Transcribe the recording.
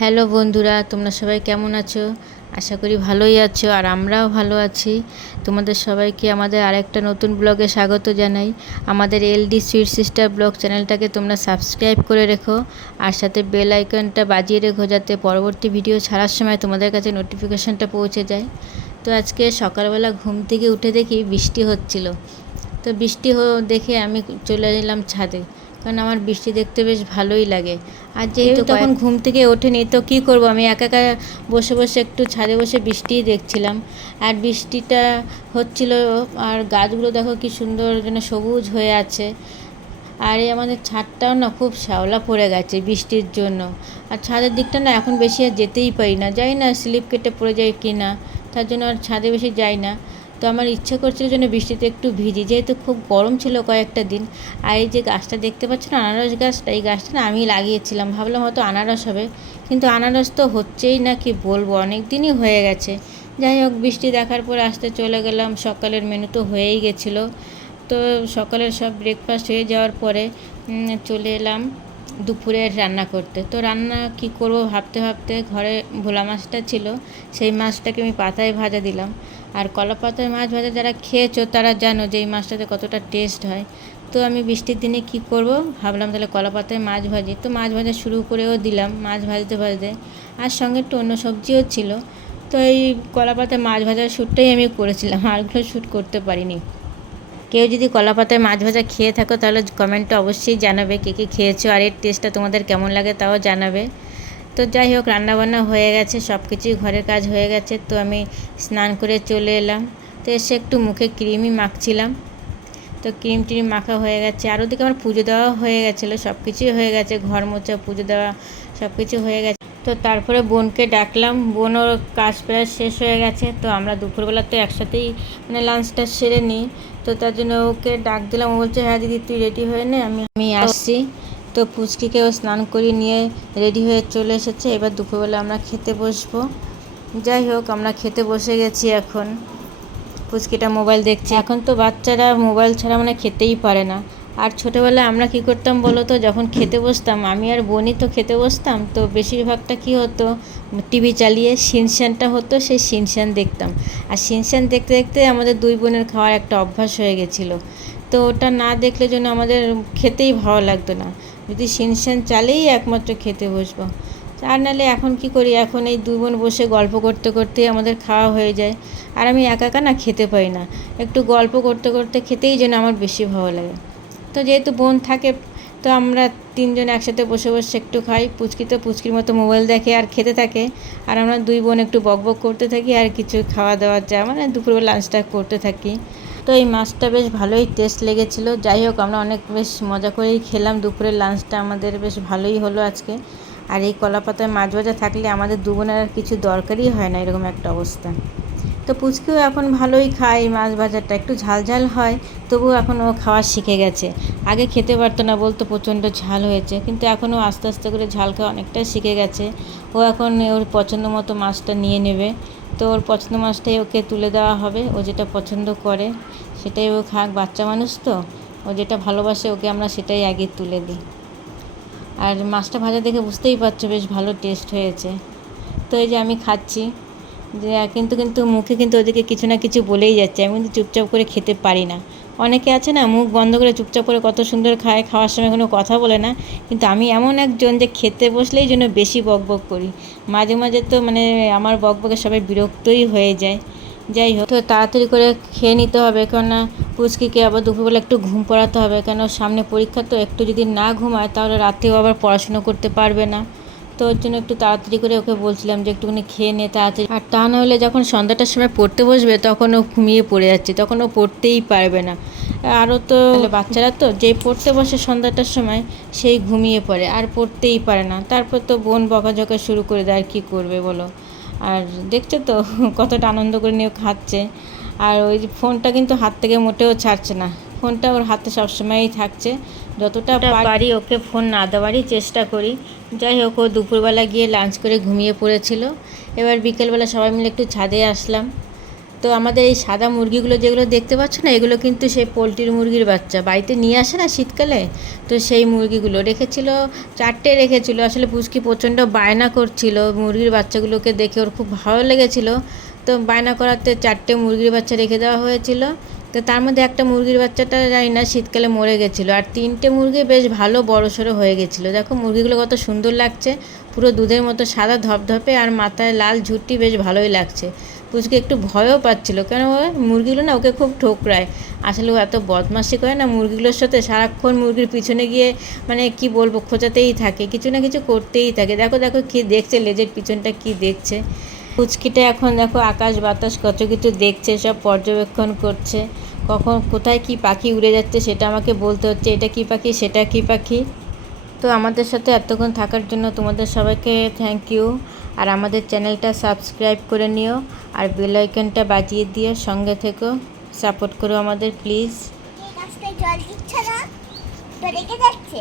Hello বন্ধুরা, তোমরা সবাই কেমন আছো? আশা করি ভালোই আছো, আর আমরাও ভালো আছি। তোমাদের সবাইকে আমাদের আরেকটা নতুন ব্লগে স্বাগত জানাই। আমাদের এলডি সুইট সিস্টার ব্লগ চ্যানেলটাকে তোমরা সাবস্ক্রাইব করে রেখো, আর সাথে বেল আইকনটা বাজিয়ে রেখো যাতে পরবর্তী ভিডিও ছাড়ার সময় তোমাদের কাছে নোটিফিকেশানটা পৌঁছে যায়। তো আজকে সকালবেলা ঘুম থেকে উঠে দেখি বৃষ্টি হচ্ছিল। তো বৃষ্টি দেখে আমি চলে এলাম ছাদে, কারণ আমার বৃষ্টি দেখতে বেশ ভালোই লাগে। আর যেহেতু তখন ঘুম থেকে ওঠেনি, তো কী করব, আমি একা একা বসে বসে একটু ছাদে বসে বৃষ্টিই দেখছিলাম। আর বৃষ্টিটা হচ্ছিল, আর গাছগুলো দেখো কি সুন্দর যেন সবুজ হয়ে আছে। আর এই আমাদের ছাদটাও না খুব শ্যাওলা পড়ে গেছে বৃষ্টির জন্য। আর ছাদের দিকটা না এখন বেশি আর যেতেই পারি না, যাই না স্লিপ কেটে পড়ে যায় কি না, তার জন্য আর ছাদে বেশি যাই না। তো আমার ইচ্ছে করছিল যেন বৃষ্টিতে একটু ভিজি, যেহেতু খুব গরম ছিল কয়েকটা দিন। আর এই যে গাছটা দেখতে পাচ্ছ না, আনারস গাছটা, এই গাছটা না আমি লাগিয়েছিলাম, ভাবলাম হয়তো আনারস হবে, কিন্তু আনারস তো হচ্ছেই না, কি বলবো, অনেক দিনই হয়ে গেছে। যাই হোক, বৃষ্টি দেখার পর আসতে চলে গেলাম। সকালের মেনু তো হয়েই গেছিলো। তো সকালের সব ব্রেকফাস্ট হয়ে যাওয়ার পরে চলে এলাম দুপুরের রান্না করতে। তো রান্না কি করব ভাবতে ভাবতে ঘরে ভোলা মাছটা ছিল, সেই মাছটাকে আমি পাতায় ভাজা দিলাম। আর কলা পাতায় মাছ ভাজা যারা খেয়েছো তারা জানো যে এই মাছটাতে কতটা টেস্ট হয়। তো আমি বৃষ্টির দিনে কি করব, ভাবলাম তাহলে কলা পাতায় মাছ ভাজি। তো মাছ ভাজা শুরু করেও দিলাম, মাছ ভাজতে ভাজতে। আর সঙ্গে একটু অন্য সবজিও ছিল। তো এই কলা পাতায় মাছ ভাজার শ্যুটটাই আমি করেছিলাম, আরগুলো শ্যুট করতে পারিনি। কেউ যদি কলা পাতায় মাছ ভাজা খেয়ে থাকো তাহলে কমেন্টে অবশ্যই জানাবে কে কে খেয়েছো, আর এর টেস্টটা তোমাদের কেমন লাগে তাও জানাবে। তো যাই হোক, রান্নাবান্না হয়ে গেছে, সব কিছুই ঘরের কাজ হয়ে গেছে। তো আমি স্নান করে চলে এলাম। তো এসে একটু মুখে ক্রিমই মাখছিলাম। তো ক্রিম ট্রিম মাখা হয়ে গেছে, আর ওদিকে আমার পুজো দেওয়া হয়ে গেছিলো, সব কিছুই হয়ে গেছে, ঘর মোছা, পুজো দেওয়া, সব কিছু হয়ে গেছে। তো তারপরে বোনকে ডাকলাম, বোনও কাজ প্রায় শেষ হয়ে গেছে। তো আমরা দুপুরবেলা তো একসাথেই লাঞ্চটা সেরে নিই। তো তার জন্য ওকে ডাক দিলাম। ও বলছে, হ্যাঁ দিদি তুই রেডি হয়ে নে, আমি আসছি। তো পুচকিকেও স্নান করিয়ে নিয়ে রেডি হয়ে চলে এসেছে। এবার দুপুরবেলা আমরা খেতে বসবো। যাই হোক, আমরা খেতে বসে গেছি। এখন পুচকিটা মোবাইল দেখছে। এখন তো বাচ্চারা মোবাইল ছাড়া খেতেই পারে না। আর ছোটোবেলায় আমরা কি করতাম বলো তো, যখন খেতে বসতাম, আমি আর বোনই তো খেতে বসতাম, তো বেশিরভাগটা কি হতো, টিভি চালিয়ে শিনশ্যানটা হতো, সেই শিনশ্যান দেখতাম। আর শিনশ্যান দেখতে দেখতে আমাদের দুই বোনের খাওয়ার একটা অভ্যাস হয়ে গেছিলো। তো ওটা না দেখলে জন্য আমাদের খেতেই ভালো লাগতো না, যদি শিনশ্যান চালেই একমাত্র খেতে বসবো। আর নাহলে এখন কি করি, এখন এই দুই বোন বসে গল্প করতে করতে আমাদের খাওয়া হয়ে যায়। আর আমি একা একা না খেতে পারি না, একটু গল্প করতে করতে খেতেই যেন আমার বেশি ভালো লাগে। তো যেহেতু বোন থাকে, তো আমরা তিনজন একসাথে বসে বসে একটু খাই। পুচকি তো পুচকির মতো মোবাইল দেখে আর খেতে থাকে, আর আমরা দুই বোন একটু বকবক করতে থাকি, আর কিছু খাওয়া দাওয়ার যা দুপুরবেলা লাঞ্চটা করতে থাকি। তো এই মাছটা বেশ ভালোই টেস্ট লেগেছিলো। যাই হোক, আমরা অনেক বেশ মজা করেই খেলাম। দুপুরের লাঞ্চটা আমাদের বেশ ভালোই হলো আজকে। আর এই কলা পাতায় মাছ ভাজা থাকলে আমাদের দু বোনের আর কিছু দরকারই হয় না, এরকম একটা অবস্থা। তো পুচকিও এখন ভালোই খায়, মাছ ভাজাটা একটু ঝাল ঝাল হয়, তবুও এখন ও খাওয়া শিখে গেছে। আগে খেতে পারতো না, বলতো প্রচণ্ড ঝাল হয়েছে, কিন্তু এখন ও আস্তে আস্তে করে ঝাল খাওয়া অনেকটাই শিখে গেছে। ও এখন ওর পছন্দ মতো মাছটা নিয়ে নেবে। তো ওর পছন্দ মাছটাই ওকে তুলে দেওয়া হবে, ও যেটা পছন্দ করে সেটাই ও খাক। বাচ্চা মানুষ তো, ও যেটা ভালোবাসে ওকে আমরা সেটাই আগে তুলে দিই। আর মাছটা ভাজা দেখে বুঝতেই পারছো বেশ ভালো টেস্ট হয়েছে। তো এই যে আমি খাচ্ছি, যে কিন্তু কিন্তু মুখে কিন্তু ওদেরকে কিছু না কিছু বলেই যাচ্ছে, আমি কিন্তু চুপচাপ করে খেতে পারি না। অনেকে আছে না, মুখ বন্ধ করে চুপচাপ করে কত সুন্দর খায়, খাওয়ার সময় কোনো কথা বলে না, কিন্তু আমি এমন একজন যে খেতে বসলেই জন্য বেশি বকবক করি। মাঝে মাঝে তো আমার বকবকে সবাই বিরক্তই হয়ে যায়। যাই হোক, তো তাড়াতাড়ি করে খেয়ে নিতে হবে, কেননা পুচকিকে আবার দুপুরবেলা একটু ঘুম পড়াতে হবে, কেন সামনে পরীক্ষা, তো একটু যদি না ঘুমায় তাহলে রাতেও আবার পড়াশুনো করতে পারবে না। তো ওর জন্য একটু তাড়াতাড়ি করে ওকে বলছিলাম যে একটুখানি খেয়ে নে তাড়াতাড়ি, আর তা না হলে যখন সন্ধ্যাটার সময় পড়তে বসবে তখন ও ঘুমিয়ে পড়ে যাচ্ছে, তখন ও পড়তেই পারবে না। আরও তো বাচ্চারা তো যেই পড়তে বসে সন্ধ্যাটার সময় সেই ঘুমিয়ে পড়ে, আর পড়তেই পারে না। তারপর তো বোন বকাঝকা শুরু করে দেয়, আর কী করবে বলো। আর দেখছো তো কতটা আনন্দ করে নিয়ে খাচ্ছে। আর ওই ফোনটা কিন্তু হাত থেকে মোটেও ছাড়ছে না, ফোনটা ওর হাতে সবসময়ই থাকছে। যতটা পারি ওকে ফোন না দেওয়ারই চেষ্টা করি। যাই হোক, ও দুপুরবেলা গিয়ে লাঞ্চ করে ঘুমিয়ে পড়েছিল। এবার বিকেলবেলা সবাই মিলে একটু ছাদে আসলাম। তো তো আমাদের এই সাদা মুরগিগুলো যেগুলো দেখতে পাচ্ছ না, এগুলো কিন্তু সেই পোলট্রির মুরগির বাচ্চা বাড়িতে নিয়ে আসে না শীতকালে, তো সেই মুরগিগুলো রেখেছিল, 4টে রেখেছিল। আসলে পুচকি প্রচণ্ড বায়না করছিল মুরগির বাচ্চাগুলোকে দেখে, ওর খুব ভালো লেগেছিলো, তো বায়না করাতে 4টে মুরগির বাচ্চা রেখে দেওয়া হয়েছিল। তো তার মধ্যে একটা মুরগির বাচ্চাটা জানি না শীতকালে মরে গেছিলো, আর 3টে মুরগি বেশ ভালো বড়সড় হয়ে গেছিলো। দেখো মুরগিগুলো কত সুন্দর লাগছে, পুরো দুধের মতো সাদা ধপধপে, আর মাথায় লাল ঝুঁটি, বেশ ভালোই লাগছে। পুচকে একটু ভয়ও পাচ্ছিল, কেন মুরগিগুলো না ওকে খুব ঠোকরায়। আসলে ও এত বদমাশি করে না মুরগিগুলোর সাথে, সারাক্ষণ মুরগির পিছনে গিয়ে মানে কি বলবো, খোঁচাতেই থাকে, কিছু না কিছু করতেই থাকে। দেখো দেখো কী দেখছে, লেজের পিছনটা কি দেখছে। পুচকিটা এখন দেখো আকাশ বাতাস কত কিছু দেখছে, সব পর্যবেক্ষণ করছে। কখন কোথায় কি পাখি উড়ে যাচ্ছে সেটা আমাকে বলতে হচ্ছে, এটা কি পাখি সেটা কি পাখি। তো আমাদের সাথে এতক্ষণ থাকার জন্য তোমাদের সবাইকে থ্যাংক ইউ। আর আমাদের চ্যানেলটা সাবস্ক্রাইব করে নিও, আর বেল আইকনটা বাজিয়ে দিয়ে সঙ্গে থেকো, সাপোর্ট করো আমাদের প্লিজ। জল দিচ্ছে না তো রেগে যাচ্ছে।